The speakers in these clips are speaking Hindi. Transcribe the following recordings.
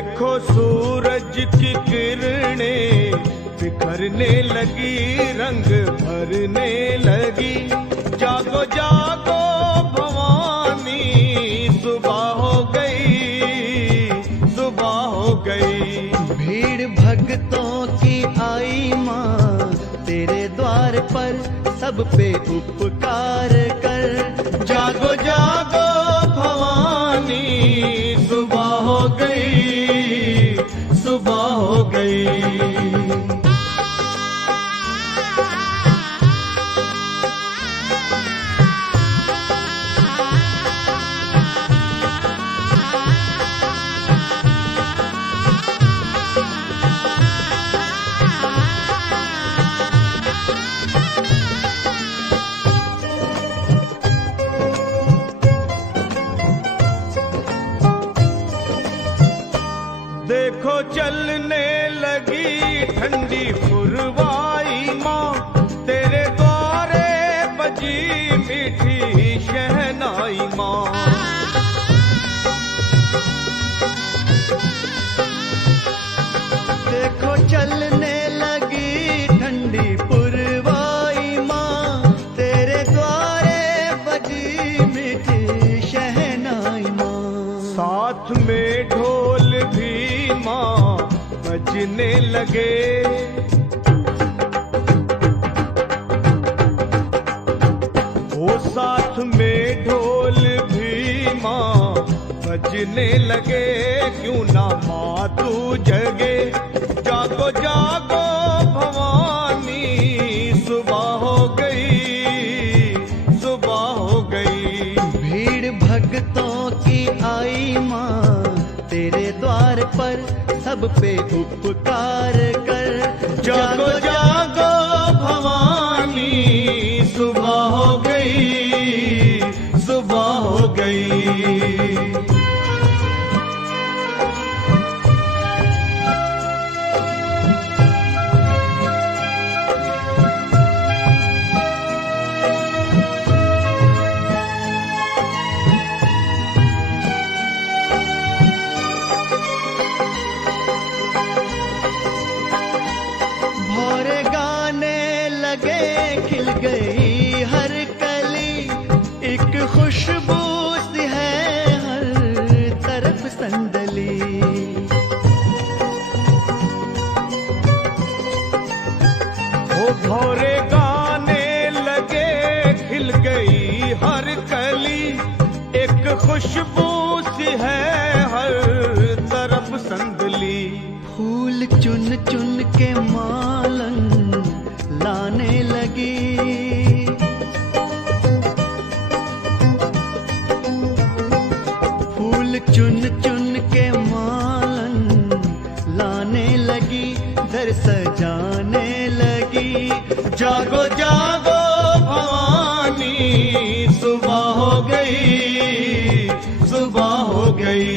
देखो सूरज की किरणें बिखरने लगी, रंग भरने लगी। जागो जागो भवानी, सुबह हो गई, सुबह हो गई। भीड़ भक्तों की आई माँ तेरे द्वार पर, सब पे उपकार कर। जागो जागो भवानी, सुबह हो गई, सुबह हो गई। देखो चलने लगी ठंडी पुरवाई माँ, तेरे द्वारे बजी मीठी शहनाई माँ। देखो चलने लगी ठंडी पुरवाई माँ, तेरे द्वारे बजी मीठी शहनाई माँ। साथ में ढोल भी माँ बजने लगे, ओ साथ में ढोल भी माँ बजने लगे। क्यों ना माँ तू जगे, जागो जागो भवानी, सुबह हो गई, सुबह हो गई। भीड़ भक्तों की आई माँ तेरे द्वार पर, सब पे उपकार कर। जागो जागो भवानी, सुबह हो गई, सुबह हो गई। भौरे गाने लगे, खिल गई हर कली, एक खुशबू सी है हर तरफ संदली। ओ भौरे गाने लगे, खिल गई हर कली, एक खुशबू सी है हर तरफ संदली। फूल चुन चुन के मालन लाने लगी, फूल चुन चुन के मालन लाने लगी, दर सजाने लगी। जागो जागो भवानी, सुबह हो गई, सुबह हो गई।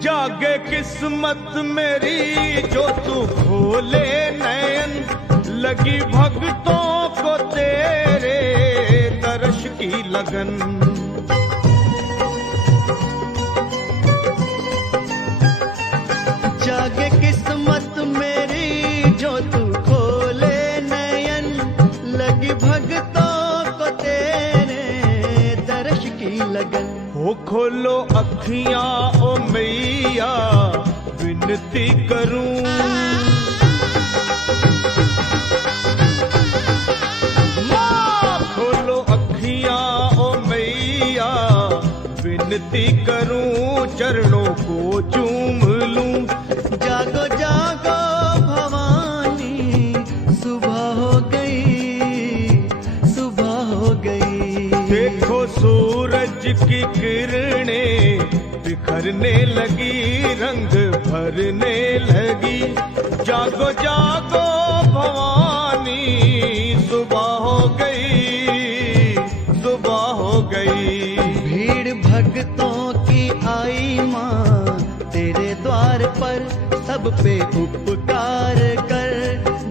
जागे किस्मत मेरी जो तू खोले नयन, लगी भक्तों को तेरे दर्श की लगन। जागे किस्मत मेरी जो तू खोले नयन, लगी भक्तों को तेरे दर्श की लगन। हो खोलो अखियां ओ मैया, विनती करूं, माँ खोलो अखियां ओ मैया, विनती करूं, चरणों को चूम लूं। जागो जागो भवानी, सुबह हो गई, सुबह हो गई। देखो सूरज की किरणें बिखरने लगी, रंग भरने लगी। जागो जागो भवानी, सुबह हो गई, सुबह हो गई। भीड़ भक्तों की आई माँ तेरे द्वार पर, सब पे उपकार कर।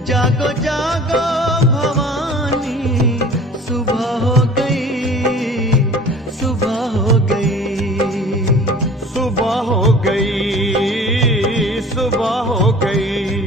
जागो जागो भवानी, सुबह हो गई, सुबह हो गई। सुबह हो गई, सुबह हो गई।